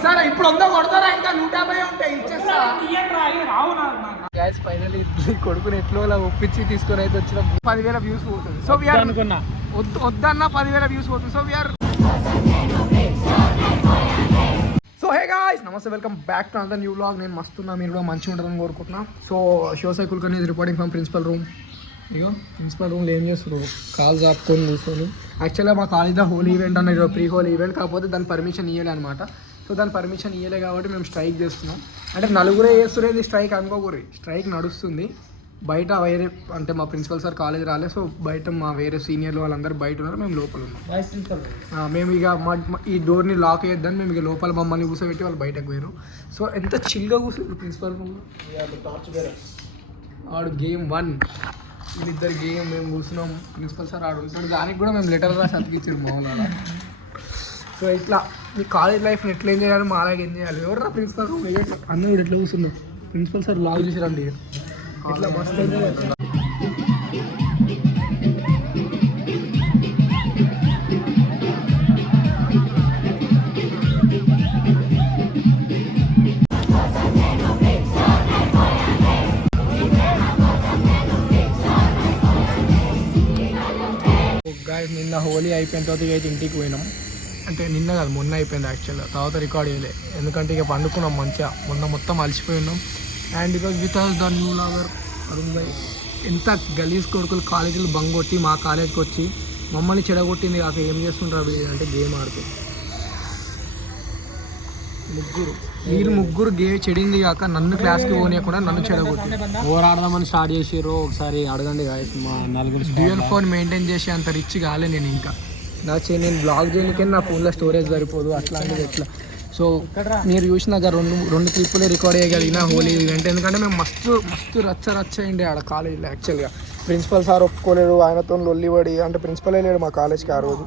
ఇస్తారా ఇప్పుడు 100 కొడతారా ఇంకా 150 ఉంటాయి ఇచ్చేస్తా గైస్ ఫైనల్లీ కొడుకుని ఎట్లో అలా ఒప్పించి తీసుకొని అయితే వచ్చిన 10,000 వ్యూస్ పోతుంది. సో వీఆర్ అనుకున్నా వద్దన్న 10,000 వ్యూస్ పోతుంది. So we are so hey guys నమస్తే, welcome back to another new vlog. నేను మస్తున్నా, మీరు కూడా మంచిగా ఉంటుందని కోరుకుంటున్నా. So Shivasai Kulkarni is reporting from principal room. ఇగో ప్రిన్సిపల్ రూమ్లో ఏం చేస్తారు, కాల్ చాపుకొని కూర్చొని. యాక్చువల్గా మా కాలేజ్లో హోలీ ఈవెంట్ అన్నది ప్రీ హోలీ ఈవెంట్, కాకపోతే దాని పర్మిషన్ ఇవ్వలే అనమాట. సో దాని పర్మిషన్ ఇవ్వలే కాబట్టి మేము స్ట్రైక్ చేస్తున్నాం. అంటే నలుగురే చేస్తురేది స్ట్రైక్ అనుకోకూరి, స్ట్రైక్ నడుస్తుంది బయట. వేరే అంటే మా ప్రిన్సిపల్ సార్ కాలేజ్ రాలేదు, సో బయట మా వేరే సీనియర్లు వాళ్ళందరూ బయట ఉన్నారు, మేము లోపల ఉన్నాం. మేము ఇక ఈ డోర్ని లాక్ అయ్యొద్దని మేము ఇక లోపల మమ్మల్ని కూర్చోబెట్టి వాళ్ళు బయటకు పోయారు. సో ఎంత చిల్గా కూర్చుంది ప్రిన్సిపల్ రూమ్లో. ఆడు గేమ్ 1, వీళ్ళిద్దరు గేమ్, మేము కూర్చున్నాం. ప్రిన్సిపల్ సార్ ఆడు ఉంటాడు, దానికి కూడా మేము లెటర్ రాసి అతికిచ్చారు మామూలుగా. సో ఇట్లా మీ కాలేజ్ లైఫ్ని ఎట్లా ఏం చేయాలి, మా అలాగే ఏం చేయాలి. ఎవరు ప్రిన్సిపల్ రూమ్ అందరూ ఎట్లా కూర్చున్నాం. ప్రిన్సిపల్ సార్ లాగ్ చేసారండి, ఇట్లా మస్తు ఎంజాయ్ చేస్తున్నాం. నిన్న హోలీ అయిపోయిన తర్వాత అయితే ఇంటికి పోయినాం. అంటే నిన్న కాదు, మొన్న అయిపోయింది యాక్చువల్గా. తర్వాత రికార్డ్ చేయలే, ఎందుకంటే ఇక పండుకున్నాం మంచిగా. మొన్న మొత్తం అలసిపోయి ఉన్నాం. And because with us the new vlogger Arun భాయ్. ఎంత గలీజ్ కొడుకులు కాలేజీలు బంగ్ కొట్టి మా కాలేజ్కి వచ్చి మమ్మల్ని చెడగొట్టింది కాక ఏం చేస్తుంటారు అంటే గేమ్ ఆడుతూ. వీళ్ళు ముగ్గురు చెడింది కాక నన్ను క్లాస్కి పోనీయకుండా నన్ను చెడగొట్టి ఓవర్ ఆడదామని స్టార్ట్ చేసారు. ఒకసారి అడగండి గాయస్, మా నలుగురు డ్యూయల్ ఫోన్ మెయింటైన్ చేసి అంత రిచ్ కాలే నేను. ఇంకా నేను బ్లాగ్ చేయడానికి నా ఫోన్లో స్టోరేజ్ సరిపోదు, అట్లాంటిది ఎట్లా. సో మీరు చూసినాక రెండు క్లిప్పులే రికార్డ్ చేయగలిగిన హోలీ ఈవెంట్. ఎందుకంటే మేము మస్తు రచ్చ అయింది ఆడ కాలేజీలో. యాక్చువల్గా ప్రిన్సిపల్ సార్ ఒప్పుకోలేడు, ఆయనతో లొల్లిపడి, అంటే ప్రిన్సిపలే లేడు మా కాలేజ్కి ఆ రోజు.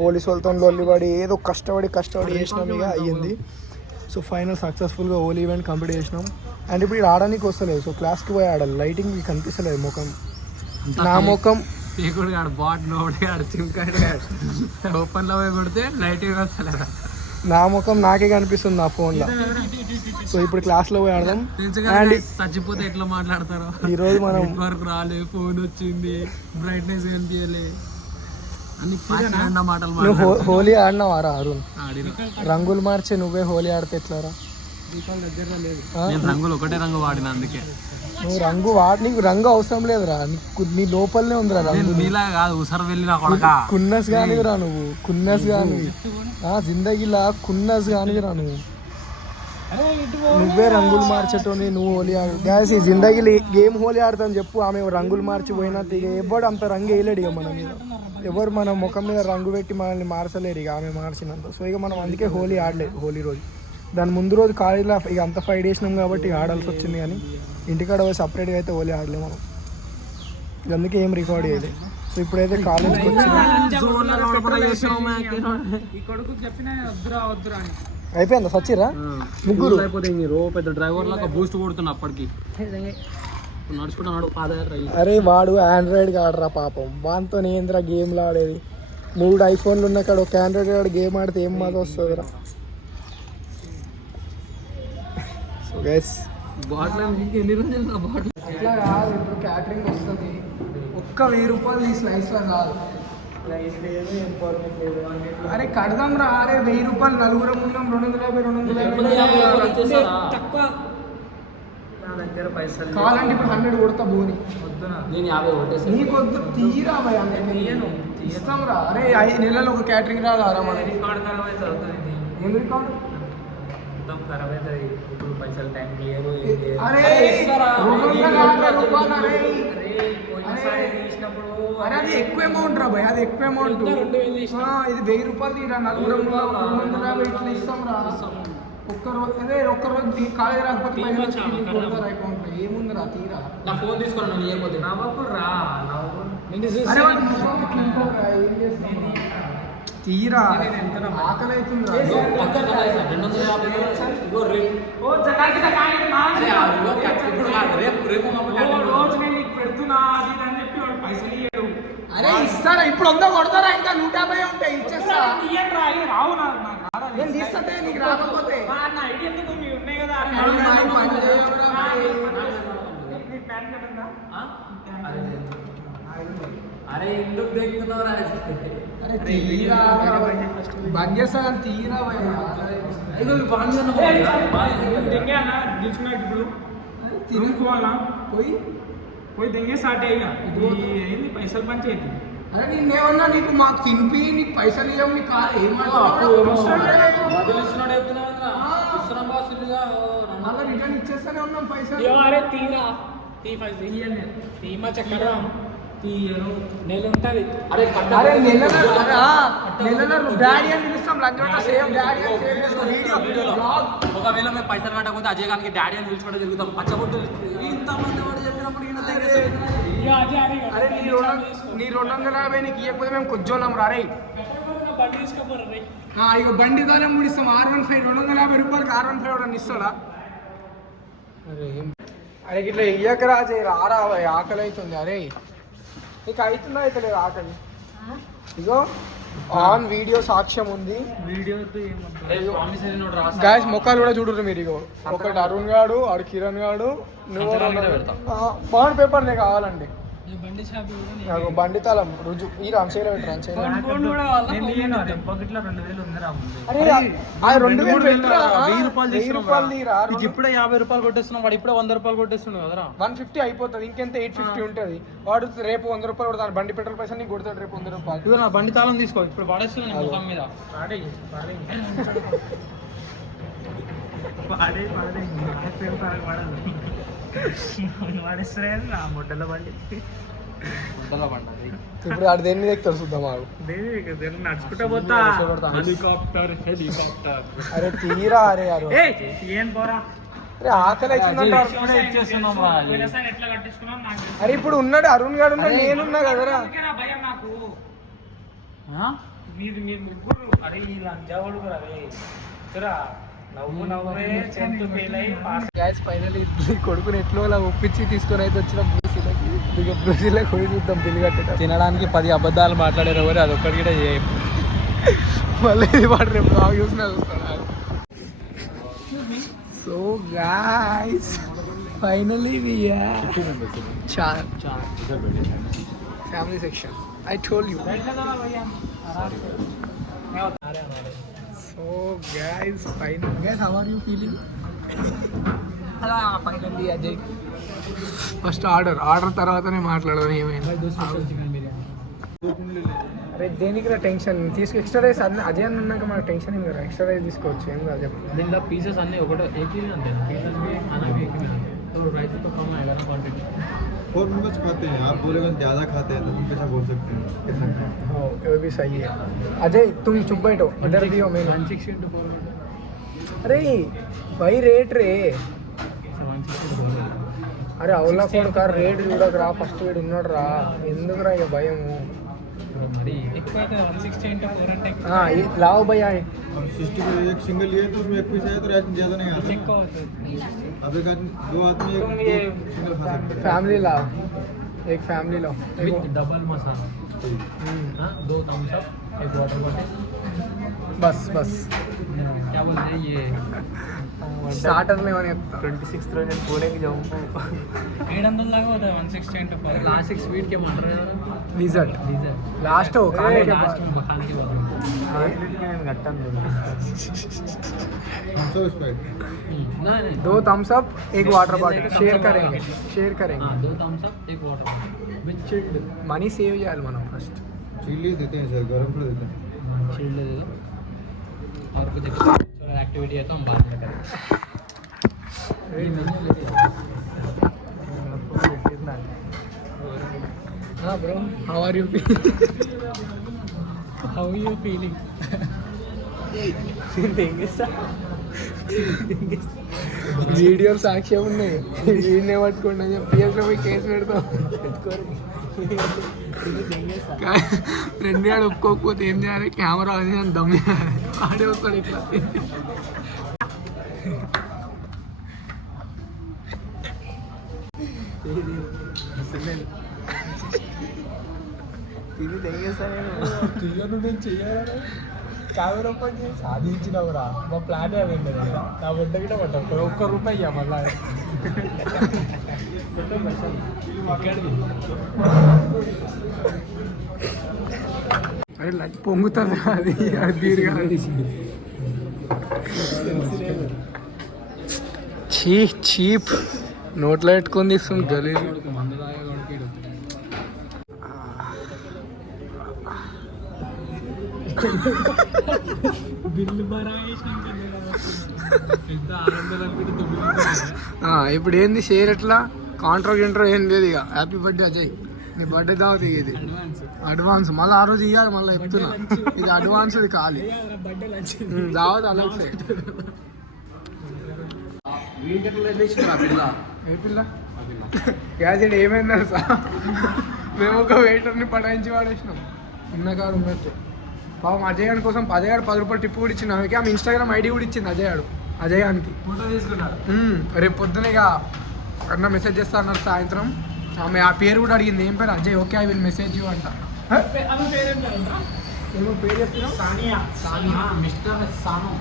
పోలీసు వాళ్ళతో లొల్లిపడి ఏదో కష్టపడి చేసినాం, ఇక అయ్యింది. సో ఫైనల్ సక్సెస్ఫుల్గా హోలీ ఈవెంట్ కంప్లీట్ చేసినాం. అండ్ ఇప్పుడు ఇది ఆడడానికి వస్తలేదు, సో క్లాస్కి పోయి ఆడాలి. లైటింగ్ మీకు కనిపిస్తలేదు ముఖం, నా ముఖం ఓపెన్లో పోయి కొడితే లైటింగ్ వస్తలేదు, నా ముఖం నాకే కనిపిస్తుంది నా ఫోన్లో. సో ఇప్పుడు క్లాస్లో పోయి ఆడదాం. అండ్ చచ్చిపోతే ఎట్లా మాట్లాడతారు, ఈరోజు మనం వర్క్ రాలే, ఫోన్ వచ్చింది, బ్రైట్నెస్ కనిపించలే, నువ్వు హోలీ ఆడినావారా అరుణ్? రంగులు మార్చే నువ్వే హోలీ ఆడితే ఎట్లారా? రంగులు ఒకటే రంగు వాడిన, అందుకే నువ్వు రంగు నీకు రంగు అవసరం లేదురా, నీ లోపలనే ఉందిరా రంగు. నీలా కాదు, ఉసరు వెళ్ళిన కున్నస్ కానివిరా నువ్వు, కున్నస్ కానివి జిందగీలా కున్నస్ కానివిరా నువ్వు. నువ్వే రంగులు మార్చేటోని, నువ్వు హోలీ ఆడు. గ్యాస్ ఈ జిందగీలో గేమ్ హోలీ ఆడతాను చెప్పు, ఆమె రంగులు మార్చిపోయినట్టు. ఇక ఎవడు అంత రంగు వేయలేడు ఇక మన మీద, ఎవరు మన ముఖం మీద రంగు పెట్టి మనల్ని మార్చలేరు ఇక ఆమె మార్చినంత. సో ఇక మనం అందుకే హోలీ ఆడలేదు హోలీ రోజు. దాని ముందు రోజు కాలేజీలో ఇక అంత 5 days ఉన్నాం కాబట్టి ఆడాల్సి వచ్చింది, కానీ ఇంటికాడ పోయి సపరేట్గా అయితే హోలీ ఆడలేము మనం, అందుకే ఏం రికార్డ్ చేయలేదు. సో ఇప్పుడైతే కాలేజ్కి వచ్చింది. అయిపోయిందా సచ్చిరా ముగ్గురు? పెద్ద డ్రైవర్ లాగా బూస్ట్ కొడుతున్నా అప్పటికి. అరే వాడు ఆండ్రాయిడ్కి ఆడరా పాపం, వానితో ఏంద్రా గేమ్లు ఆడేది. 3 iPhoneలు ఉన్న కాడ ఒక ఆండ్రాయిడ్ ఆడ గేమ్ ఆడితే ఏం మాది వస్తుందిరా. సో గైస్ ఇట్లా కాదు, ఇప్పుడు క్యాటరింగ్ వస్తుంది. ఒక్క 1000 రూపాయలు ఈ స్లైస్లో కాదు. అరే కడదాం రా, అరే 1000 రూపాయలు నలుగురం ఉన్నాం, 250 తక్కువ దగ్గర పైసలు కావాలంటే ఇప్పుడు 100 కొడతా బోని. నేను 50 నీకొద్దు తీరా భయ, ఇస్తాం రా. అరే 5 నెలలు ఒక క్యాటరింగ్ రాదా మన రికార్డ్ ఖరాబ్ అయితే అవుతుంది. ఏం రికార్డు మొత్తం ఖరాబ్ అవుతుంది, ఇప్పుడు పైసలు టైం లేవు. అరే అరే అది ఎక్కువ అమౌంట్ రా భయ, అది ఎక్కువ అమౌంట్. ఇది 1000 రూపాయలు తీరా, నలుగురం 250 ఇట్లా ఇస్తాం రా. ఒక్కరోజు కాలేజ్ రాకపోతే అకౌంట్లో ఏముందిరా తీరా. నా ఫోన్ తీసుకున్నాను ఏమవుతుంది తీరా, ఆకలి అవుతుంది. అరే ఇస్తారా ఇప్పుడు 100 కొడతారా, ఇంకా 150 ఉంటాయి ఇచ్చేస్తా. నేను తీస్తుంటే నీకు రాకపోతే అరే ఎందుకు దిగుతున్నావు బంద్ చేస్తా కానీ తీరా పోయి దెంగే స్టార్ట్ అయినా ఏంది పైసలు పంచి అయితే అరే నేనేమన్నా నీకు మాకు తినిపి నీకు పైసలు ఇవ్వవు నీకు కాదు మళ్ళీ రిటర్న్ ఇచ్చేస్తానే ఉన్నాం పైసలు అరే తీరా తీమా చక్కర తీయను నెల ఉంటుంది అరే నెలలో డాడీ అని పిలుస్తాం లంచ్ సేమ్ డాడీ అని సేవ్ చేసుకో వీడియో ఒకవేళ మేము పైసలు కట్టకపోతే అజయ్ గారికి డాడీ అని పిలుచుకుంటే తిరుగుతాం పచ్చబొట్టు ఇంతమంది వాడు చెప్పినప్పుడు అరే నీ 250 నీకు ఇవ్వకపోతే మేము కొంచెం రారే ఇక బండితోనే ముడిస్తాం R15 250 రూపాయలకి R15 ఎవడన్నా ఇస్తాడా అరే ఇట్లా ఇయ్యక రాజే రారా ఆకలి అవుతుంది అరే నీకు అవుతుందా అవుతలేదు ఆకలి ఇగో ఆన్ వీడియో సాక్ష్యం ఉంది గాయస్ మొక్కలు కూడా చూడరు మీరు ఇగో ఒకటి అరుణ్ గాడు ఆడు కిరణ్ గాడు బాండ్ పేపర్లే కావాలండి బండి తాళం రుజు ఈ రామశైల పెట్టరా ఇప్పుడే 50 రూపాయలు కొట్టేస్తున్నాం వాడు ఇప్పుడే 100 రూపాయలు కొట్టేస్తున్నాడు కదా 150 అయిపోతుంది ఇంకెంత 850 ఉంటుంది వాడు రేపు 100 రూపాయలు కొడతాడు బండి పెట్రోల్ పైసలు నీకు కొడతాడు రేపు 100 రూపాయలు ఇదిగో నా బండి తాళం తీసుకో ఇప్పుడు పడేస్తున్నాను ముఖం మీద ఇప్పుడు ఆడు దేన్ని ఎక్కుతాడు చూద్దాం మాకు నడుచుకుంటా పోతా హెలికాప్టర్ అరే తీరా అరే అరే ఏం పోరా అరే ఆకలి అవుతుందంట ఎట్లా కట్టించుకున్నాం అరే ఇప్పుడు ఉన్నాడు అరుణ్ గాడు ఉన్నాడు నేనున్నా కదరా భయం నాకు మీరు ముగ్గురు అరే ఈ లంజావాడు అరే ఫైనల్లీ కొడుకుని ఎట్లో అలా ఒప్పించి తీసుకొని అయితే వచ్చిన బ్రూసీలకి ఇక బ్రూసీలకి కొడి చూద్దాం బిల్లు కట్టేట తినడానికి 10 అబద్ధాలు మాట్లాడారు ఎవరు అది ఒక్కటి కూడా మళ్ళీ వాడు రేపు బాగా చూసినా చూస్తాడు so guys finally family section I told you So guys, how are you feeling? Finally Ajay. First order తర్వాతనే మాట్లాడదాం ఏమైంది అరే దేనికి రా టెన్షన్ తీసుకు ఎక్స్ట్రా రైస్ అన్నీ అజయ్ అని ఉన్నాక మనకు టెన్షన్ ఏం కదా ఎక్స్ట్రా రైస్ తీసుకోవచ్చు ఏం కాదు చెప్పు దీంట్లో పీసెస్ అన్నీ ఒకటే ఏకీ అంటే రైస్ तो कम आएगा ना क्वांटिटी 4 मेंबर्स खाते हैं आप बोलेगा ज़्यादा खाते हैं तो तुम कैसा बोल सकते हैं कितना हो ये भी सही है अजय तुम चुप बैठो इधर भी हो मैं 160 into 400 अरे भाई रेट रे 160 into 400 అరే అవులా కొడుక రేట్ చూడకరా ఫస్ట్ వీడు ఉన్నాడు రా ఎందుకురా ఇక భయము మరి ఎక్కువ అయితే 160 into 400 हाँ ये लाओ भैया और 60 को एक सिंगल लिए तो उसमें एक पीस है तो राइस ज़्यादा नहीं आता ఎక్కువ అవుతుంది अब एक आदमी 2 आदमी एक सिंगल खा सकते हैं फैमिली लाओ एक फैमिली लो विद डबल मसाला हां 2 थम्स अप एक वाटर बॉटल बस बस क्या बोलते हैं ये स्टार्टर में मैंने 26 रोज నేను పోలేకి जाऊं 800 लाख होता है 160 into 4 क्लासिक स्वीट के मार रहे हो डिजर्ट डीजल लास्ट हो खाने के बाद खाने के बाद నేను కట్టాను सो स्प्राइट नहीं 2 थम्स अप एक वाटर बॉटल शेयर करेंगे हां 2 थम्स अप एक water with chilled money save చేయాలి మనం ఫస్ట్ चिल्ली देते हैं सर गरम कर देते हैं चिल्ड दे दो और कुछ एक्टिविटी है तो हम बाद में करेंगे हाँ bro how are you feeling వీడియోలు సాక్ష్యం ఉన్నాయి వీడినే పట్టుకోండి అని చెప్పి పిఎస్లో పోయి కేసు పెడతాం ఫ్రెండ్ గాడు ఒప్పుకోకపోతే ఏం చేయాలి కెమెరా అది అని దమ్మి ఆడే వస్తాడు ఇట్లా తిని తెగేస్తా నేను చెయ్యాలి కెమెరా ఓపెన్ చేసి సాధించినవురా మా ప్లాన్ అయింది నా బొడ్డ కూడా పట్టారు ₹1 ఇయ్యా మళ్ళా అరే లైట్ పొంగుతుంది అది దీర్ఘ చీప్ నోట్లో పెట్టుకొని తీస్తుంది గలీజ్ బిల్లు ఇప్పుడు ఏంది షేర్ ఎట్లా కాంట్రా ఏం లేదు ఇక హ్యాపీ బర్త్డే అజయ్ నీ బర్త్డే దావత్ ఇది అడ్వాన్స్ మళ్ళీ ఆ రోజు ఇవ్వాలి మళ్ళీ చెప్తున్నా ఇది అడ్వాన్స్ ఇది ఖాళీ దావత్ అలా పిల్ల గ్యాజెట్ ఏమైంది తెలుసా మేము ఒక వెయిటర్ని పడాయించి వాడేసినాం ఉన్నకాడు ఉన్నట్టు పాపం అజయ్ గారి కోసం అజయ్ గారు ₹10 టిప్ కూడా ఇచ్చింది ఆమెకి ఆమె ఇన్స్టాగ్రామ్ ఐడి కూడా ఇచ్చింది అజయ్ గారికి ఫోటో తీసుకున్నాడు. రేపు పొద్దున ఇక అన్న మెసేజ్ చేస్తా అన్నారు సాయంత్రం ఆమె ఆ పేరు కూడా అడిగింది ఏం పేరు Ajay okay I will message you అంట ఆమె పేరేం పేరు? ఏమో పేరు చెప్తున్నావు సానియా మిస్టర్ సాను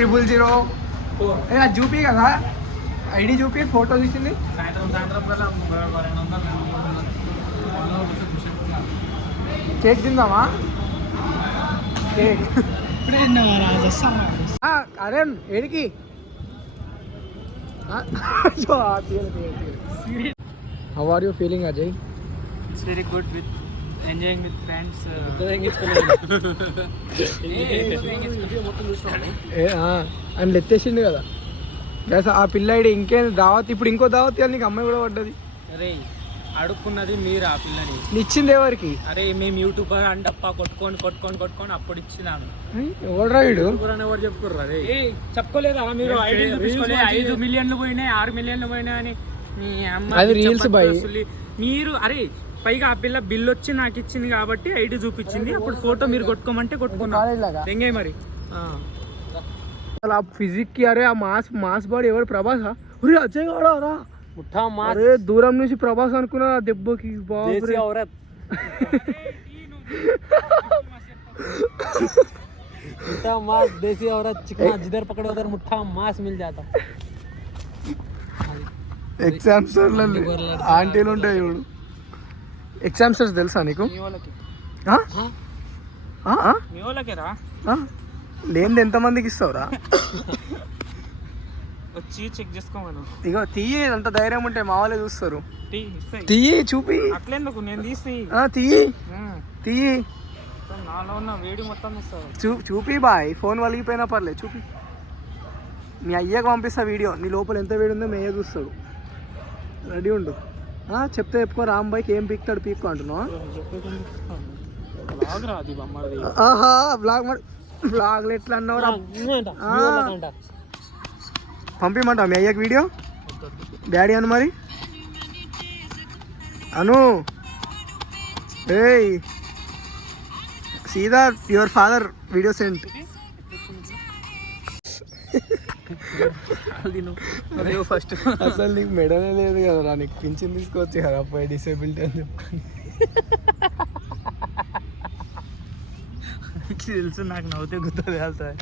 000 అది చూపి కదా ఐడి చూపి ఫోటో తీసింది సాయంత్రం కల్లా 200 కేక్ తిందామా కేక్ అరే ఏడికి how are you feeling Ajay It's very good with enjoying with friends. అని ఎత్తేసిండు కదా గ్యాస్ ఆ పిల్ల ఐడి ఇంకేం దావత్ ఇప్పుడు ఇంకో దావత్ ఇవ్వాలి నీకు అమ్మాయి కూడా పడ్డది అరే అడుక్కున్నది మీరు ఆ పిల్లని. ఇచ్చింది ఎవరికి అరే మేము యూట్యూబర్ అంటప్ప కొట్టుకొని అప్పుడు ఇచ్చినాను. ఎవడరా వీడు ఎవరు చెప్పుకోర్రు అరే చెప్పుకోలేదా మీరు? 5 మిలియన్లు పోయినాయి 6 మిలియన్లు పోయినాయి అని మీ అమ్మ అది రీల్స్ బాయ్ మీరు. అరే పైగా ఆ పిల్ల బిల్ వచ్చి నాకు ఇచ్చింది కాబట్టి ఐడి చూపించింది. అప్పుడు ఫోటో మీరు కొట్టుకోమంటే కొట్టుకున్నా ఎంగేయ్ మరి. ఫిజిక్ కి అరే ఆ మాస్ బాడీ ఎవరు ప్రభాస్ ఒరే అజయ్ కాడా ముఠా అరే దూరం నుంచి ప్రభాస్ అనుకున్నా దెబ్బకి देसी औरत मुठा मांस देसी औरत चिकना जिधर पकड़ो उधर मुठा मांस मिल जाता. ఎగ్జామ్స్ ఆంటీలు ఉంటాయి ఇప్పుడు ఎగ్జామ్స్ తెలుసా నీకు మీ వాళ్ళకే రా లేనిది ఎంతమందికి ఇస్తావురా వచ్చి చెక్ చేసుకోమను. ఇగో తీయి అంత ధైర్యం ఉంటే మా వాళ్ళే చూస్తారు. ఇస్తాయి తీయి చూపి అట్లెందుకు నేను తీసి తీయి నాలో ఉన్న వేడి మొత్తం ఇస్తావు. చూపి బాయ్ ఫోన్ వలిగిపోయినా పర్లేదు చూపి. మీ అయ్యకు పంపిస్తా వీడియో నీ లోపల ఎంత వేడి ఉందో మీ అయ్య చూస్తాడు. రెడీ ఉండు చెప్తే చెప్పుకో రాంబాయికి ఏం పీక్తాడు పీక్కో అంటున్నావు. ఆహా బ్లాగ్లు ఎట్లా అన్నావు పంపిమంటావు మీ అయ్యకి వీడియో డాడీ అను మరి అను ఏయ్ సీదా your father video sent. First అసలు నీకు మెడలే లేదు కదరా నీకు పింఛన్ తీసుకోవచ్చు కదా పోయి డిసేబిలిటీ అని చెప్పుకొని. తెలుసు నాకు నవ్వుతే గుర్తుంది వెళ్తాయి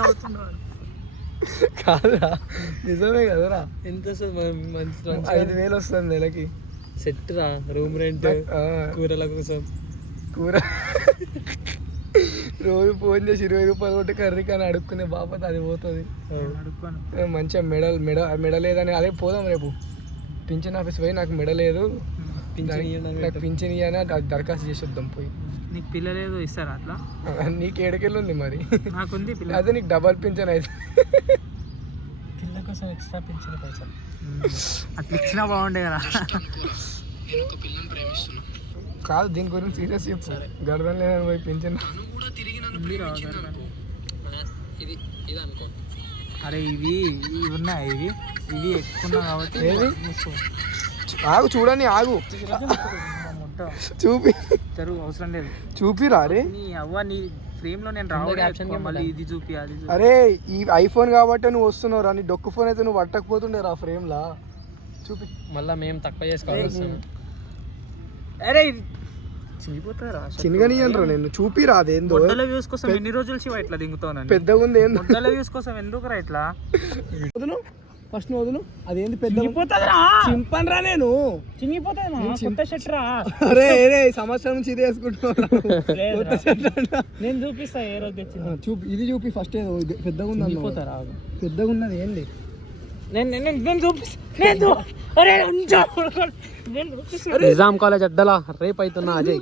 నవ్వుతున్నాను కాదురా నిజమే కదరా. ఎంత మంచి 5,000 వస్తుంది నెలకి సెట్ రా రూమ్ రెంట్ కూరల కోసం కూర రోజు ఫోన్ చేసి ₹20 కొట్టి కర్రీ కానీ అడుక్కునే బాపత అది పోతుంది. మంచిగా మెడ లేదని అదే పోదాం రేపు పింఛన్ ఆఫీస్ పోయి నాకు మెడ లేదు నాకు పింఛన్ ఇయ్యని దరఖాస్తు చేసి వద్దాం పోయి. నీకు పిల్ల లేదు ఇస్తారా అట్లా? నీకు ఏడకెళ్ళి ఉంది మరి నాకుంది పిల్ల. అదే నీకు డబల్ పింఛన్ అయితే పిల్ల కోసం ఎక్స్ట్రా పింఛన్ పైసలు అట్లా ఇచ్చినా బాగుండే కదా. కాదు దీని గురించి సీరియస్ చెప్పు గర్వం లేదని పోయి పింఛన్. అరే ఇవి ఉన్నాయి ఇవి ఎక్కున్నా కాబట్టి ఏది ఆగు చూడని ఆగు చూపి తెరుగు అవసరం లేదు చూపిరా అరే నీ అవ్వ నీ ఫ్రేమ్ లో నేను రావడం మళ్ళీ ఇది చూపి అది చూపి. అరే ఈ ఐఫోన్ కాబట్టి నువ్వు వస్తున్నావు రా నీ డొక్కు ఫోన్ అయితే నువ్వు పట్టకపోతుండే రా ఫ్రేమ్ లా చూపి. మళ్ళీ మేము తక్కువ చేసుకోవాలి. అరే చినిగిపోతారా చిన్నగానియనరా నేను చూపిరా అదేందో మొదల వ్యూస్ కోసం ఎన్ని రోజులు శివ ఇట్లా దింగుతావు పెద్దగా ఉంది ఏందో మొదల వ్యూస్ కోసం ఎందుకురా ఇట్లా వదులు ఫస్ట్ వదులు అదేంది పెద్ద చినిగిపోతుందిరా చింపనరా నేను చినిగిపోతుంది కొత్త షర్ట్ రా అరే అరే సంవత్సరం నుంచి ఇది వేసుకుంటున్నా నేను చూపిస్తా ఏ రోజు తెచ్చింది చూపి ఇది చూపి ఫస్ట్ ఏదో పెద్దగా ఉంది చినిగిపోతారా పెద్దగా ఉన్నది ఏంది నేను చూపిస్తా నిజాం కాలేజ్ అడ్డలా రేపు అవుతున్నా అజయ్.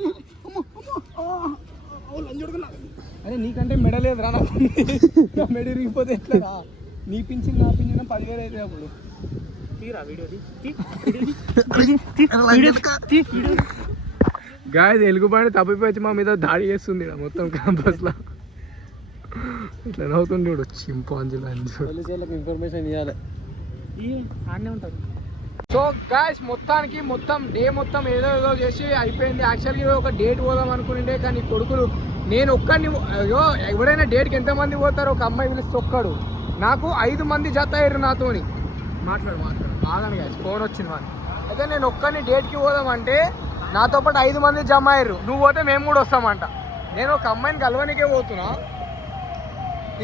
అరే నీకంటే మెడ లేదురా నాకు మెడ ఇరిగిపోతే ఎట్లా నీ పింఛన్ నా పింఛన్ 10,000 అయితే అప్పుడు గాయస్ ఎలుగుబాటు తప్పిపోయి మా మీద దాడి చేస్తుంది ఇక్కడ మొత్తం క్యాంపస్ లో ఇట్లా నవ్వుతుంది చూడు చింపాంజీలు ఇన్ఫర్మేషన్ ఇవ్వాలి. ఆడనే ఉంటారు. సో గాయస్ మొత్తం డే మొత్తం ఏదో చేసి అయిపోయింది. యాక్చువల్గా ఒక డేట్ పోదాం అనుకుంటే కానీ కొడుకులు నేను ఒక్కడిని అయ్యో ఎవడైనా డేట్కి ఎంతమంది పోతారో ఒక అమ్మాయి పిలిస్తే ఒక్కడు నాకు 5 మంది జత అయ్యారు నాతోని. మాట్లాడు ఆగండి గాయస్ ఫోన్ వచ్చింది వాళ్ళు. అయితే నేను ఒక్కడిని డేట్కి పోదామంటే నాతో పాటు 5 మంది జమ అయ్యారు. నువ్వు పోతే మేము కూడా వస్తామంట. నేను ఒక అమ్మాయిని కలవనికే పోతున్నా,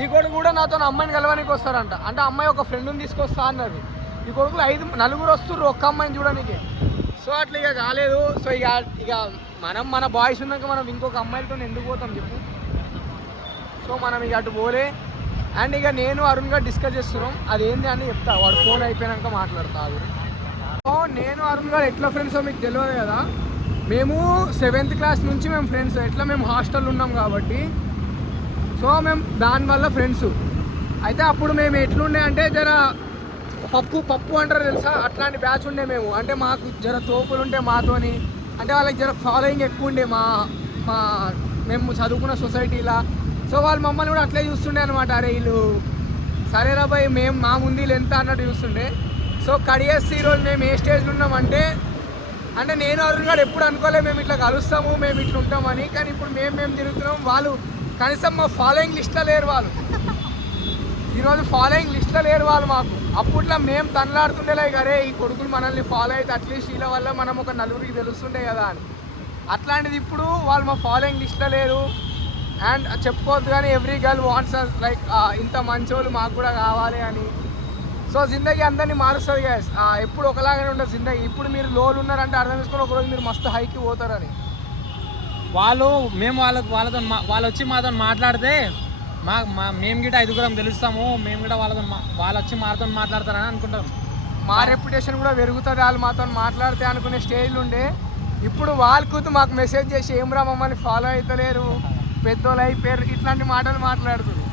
ఈ కొడుకు కూడా నాతో అమ్మాయిని కలవడానికి వస్తారంట. అంటే అమ్మాయి ఒక ఫ్రెండ్ని తీసుకొస్తా అన్నది. ఈ కొడుకులు 4 వస్తుర్రు ఒక్క అమ్మాయిని చూడడానికి. సో అట్లా ఇక కాలేదు. సో ఇక మన బాయ్స్ ఉన్నాక మనం ఇంకొక అమ్మాయిలతో ఎందుకు పోతాం చెప్పు. సో మనం ఇక అటు పోలే. అండ్ ఇక నేను అరుణ్ గారు డిస్కస్ చేస్తున్నాం అదేంటి అని చెప్తా, వాడు ఫోన్ అయిపోయాక మాట్లాడతా. సో నేను అరుణ్ గారు ఎట్లా ఫ్రెండ్సో మీకు తెలియదు కదా. మేము 7th క్లాస్ నుంచి మేము ఫ్రెండ్స్. ఎట్లా మేము హాస్టల్లో ఉన్నాం కాబట్టి సో మేము దానివల్ల ఫ్రెండ్స్. అయితే అప్పుడు మేము ఎట్లుండే అంటే జర పప్పు అంటారు తెలుసా, అట్లాంటి బ్యాచ్ ఉండే మేము. అంటే మాకు జర తోపులు ఉంటే మాతోని, అంటే వాళ్ళకి జర ఫాలోయింగ్ ఎక్కువ ఉండే మేము చదువుకున్న సొసైటీలా. సో వాళ్ళు మమ్మల్ని కూడా అట్లే చూస్తుండే అనమాట. అరే వీళ్ళు సరేరా బాయ్ మేము మా ముందు వీళ్ళు ఎంత అన్నట్టు చూస్తుండే. సో కడిగేస్తే ఈరోజు మేము ఏ స్టేజ్లో ఉన్నామంటే అంటే నేను అరుణ్ గారు ఎప్పుడు అనుకోలేదు మేము ఇట్లా కలుస్తాము మేము ఇట్లా ఉంటామని. కానీ ఇప్పుడు మేము తిరుగుతున్నాం. వాళ్ళు కనీసం మా ఫాలోయింగ్ లిస్ట్లో లేరు. వాళ్ళు ఈరోజు ఫాలోయింగ్ లిస్ట్లో లేరు వాళ్ళు మాకు. అప్పట్లో మేము తనలాడుతుండే లైక్ అరే ఈ కొడుకులు మనల్ని ఫాలో అయితే అట్లీస్ట్ వీళ్ళ వల్ల మనం ఒక 4కి తెలుస్తుండే కదా అని. అట్లాంటిది ఇప్పుడు వాళ్ళు మా ఫాలోయింగ్ లిస్ట్లో లేరు. అండ్ చెప్పుకోవద్దు కానీ ఎవ్రీ గర్ల్ వాంట్స్ లైక్ ఇంత మంచోళ్ళు మాకు కూడా కావాలి అని. సో జిందగీ అందరినీ మారుస్తుంది గ్యాస్. ఎప్పుడు ఒకలాగానే ఉండదు జిందగీ. ఇప్పుడు మీరు లోలు ఉన్నారంటే అర్థం చేసుకొని ఒకరోజు మీరు మస్తు హైకి పోతారని. మేము వాళ్ళు వచ్చి మాతో మాట్లాడితే మేము గిట్ట 5గురం తెలుస్తాము, మేము కూడా వాళ్ళు వచ్చి మాతో మాట్లాడతారని అనుకుంటాం. మా రెప్యుటేషన్ కూడా పెరుగుతుంది వాళ్ళు మాతో మాట్లాడితే అనుకునే స్టేజ్లు ఉండే. ఇప్పుడు వాళ్ళకు మాకు మెసేజ్ చేసి ఏమ్రా మమ్మల్ని ఫాలో అవుతలేరు, పెద్దోళ్ళు అయిపోయారు, ఇట్లాంటి మాటలు మాట్లాడుతుంది.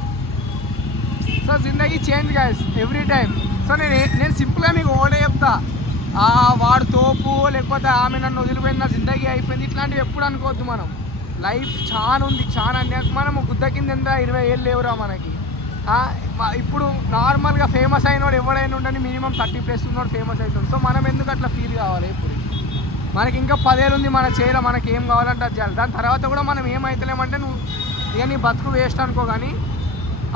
సో జిందగీ change guys every time. So నేను సింపుల్గా మీకు ఓడే చెప్తా, వాడు తోపు లేకపోతే ఆమె నన్ను వదిలిపోయింది నా జిందగీ అయిపోయింది ఇట్లాంటివి ఎప్పుడు అనుకోవద్దు. మనం లైఫ్ చాలా ఉంది, చాలా అంటే మనం గుద్ద కింద ఎంత 20 ఏళ్ళు లేవురా మనకి. ఇప్పుడు నార్మల్గా ఫేమస్ అయినోడు ఎవడైనా ఉండని మినిమం 30+ ఉన్నోడు ఫేమస్ అవుతుంది. సో మనం ఎందుకు అట్లా ఫీల్ కావాలి. ఇప్పుడు మనకి ఇంకా 10 ఏళ్ళు ఉంది మన చేయాలి, మనకి ఏం కావాలంటే అది చేయాలి. దాని తర్వాత కూడా మనం ఏమవుతలేమంటే నువ్వు ఇక నీ బతుకు వేస్ట్ అనుకో. కానీ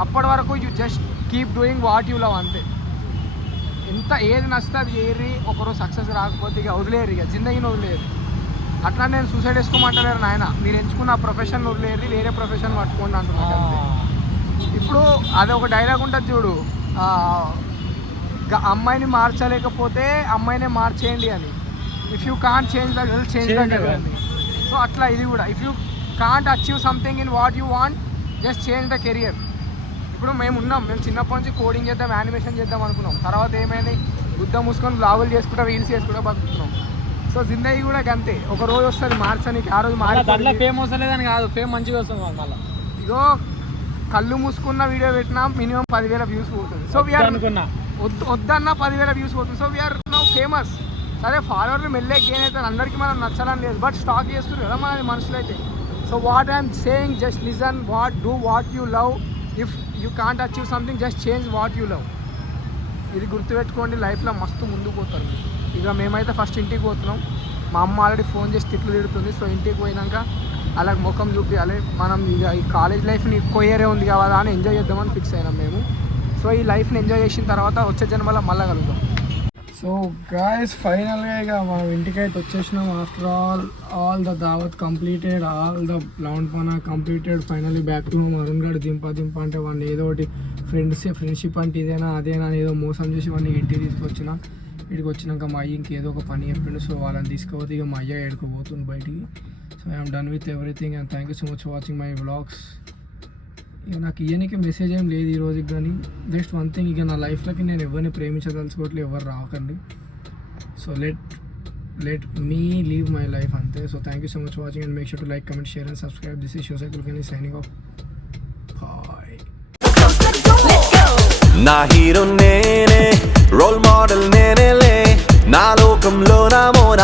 అప్పటి వరకు you just keep doing what you love అంతే. ఎంత ఏది నచ్చితే అది చేయరి. ఒకరోజు సక్సెస్ రాకపోతే ఇక వదిలేరు, ఇక జిందగీని వదిలేరు. అట్లా నేను సూసైడ్ వేసుకోమంటలేరు నాయన. మీరు ఎంచుకున్న ప్రొఫెషన్ వదిలేరు, వేరే ప్రొఫెషన్ పట్టుకోండి అంటున్నాను అంతే. ఇప్పుడు అది ఒక డైలాగ్ ఉంటుంది చూడు, అమ్మాయిని మార్చలేకపోతే అమ్మాయినే మార్చేయండి అని. If you can't change the girl change the girl అని. సో అట్లా ఇది కూడా if you can't achieve something in what you want just change the career. ఇప్పుడు మేము చిన్నప్పటి నుంచి కోడింగ్ చేద్దాం, యానిమేషన్ చేద్దాం అనుకున్నాం. తర్వాత ఏమైంది, గుద్ద మూసుకొని బ్లాగులు చేసుకుంటా, రీల్స్ చేసుకుంటా బతుకుతున్నాం. సో జిందగీ కూడా అంతే, ఒక రోజు వస్తుంది మార్చడానికి. ఆ రోజు దాంట్లో ఫేమ్ వస్తలేదని లేదని కాదు, ఫేమ్ మంచిగా వస్తుంది మళ్ళీ. ఇగో కళ్ళు మూసుకున్న వీడియో పెట్టినా మినిమం 10,000 వ్యూస్ పోతుంది. సో వీఆర్ వద్దన్న 10,000 వ్యూస్ పోతుంది. So we are now famous. సరే ఫాలోవర్లు మెల్లే గెయిన్ అవుతారు, అందరికీ మనం నచ్చాలని లేదు, బట్ స్టాక్ చేస్తారు కదా మన మనుషులు అయితే. So what I'm saying, just listen, do what you love. If you can't achieve something just change what you love. ఇది గుర్తుపెట్టుకోండి, లైఫ్లో మస్తు ముందుకు పోతారు. ఇక మేమైతే ఫస్ట్ ఇంటికి పోతున్నాం. మా అమ్మ ఆల్రెడీ ఫోన్ చేసి తిట్లు తిడుతుంది. సో ఇంటికి పోయినాక అలా ముఖం చూపించాలి. మనం ఇక ఈ కాలేజ్ లైఫ్ని కొయ్యరే ఉంది కదా అని ఎంజాయ్ చేద్దామని ఫిక్స్ అయినాం మేము. సో ఈ లైఫ్ని ఎంజాయ్ చేసిన తర్వాత వచ్చే జన్మలో మళ్ళీ కలుగుతాం. సో గాయస్ ఫైనల్గా ఇక మనం ఇంటికైతే వచ్చేసినాం. ఆఫ్టర్ ఆల్ ద దావత్ కంప్లీటెడ్, ఆల్ ద లౌండ్ పనా completed. Finally back to Arun గడ్. దింప అంటే వాడిని ఏదో ఒకటి ఫ్రెండ్షిప్ అంటే ఇదేనా అదేనా అని ఏదో మోసం చేసి వాడిని ఇంటికి తీసుకొచ్చిన. ఇక్కడికి వచ్చినాక మా అయ్య ఇంకేదో ఒక పని చెప్పిండు. సో వాళ్ళని తీసుకుపోతే ఇక మా అయ్య ఎడుకోబోతుంది బయటికి. So I'm done with everything and thank you so much for watching my vlogs. ఇక నాకు ఇయ్యనికి మెసేజ్ ఏం లేదు ఈ రోజుకి, కానీ జస్ట్ వన్ థింగ్, ఇక నా లైఫ్లోకి నేను ఎవరిని ప్రేమించదలుచుకోవట్లేదు, ఎవరు రాకండి. So let me leave my life అంతే. So thank you so much for watching and make sure to like, comment, share and subscribe. This is Shivasai Kulkarni signing off. Bye. నా హీరో నేనే, రోల్ మోడల్ నేనేలే, నా లోకంలో నా మోనా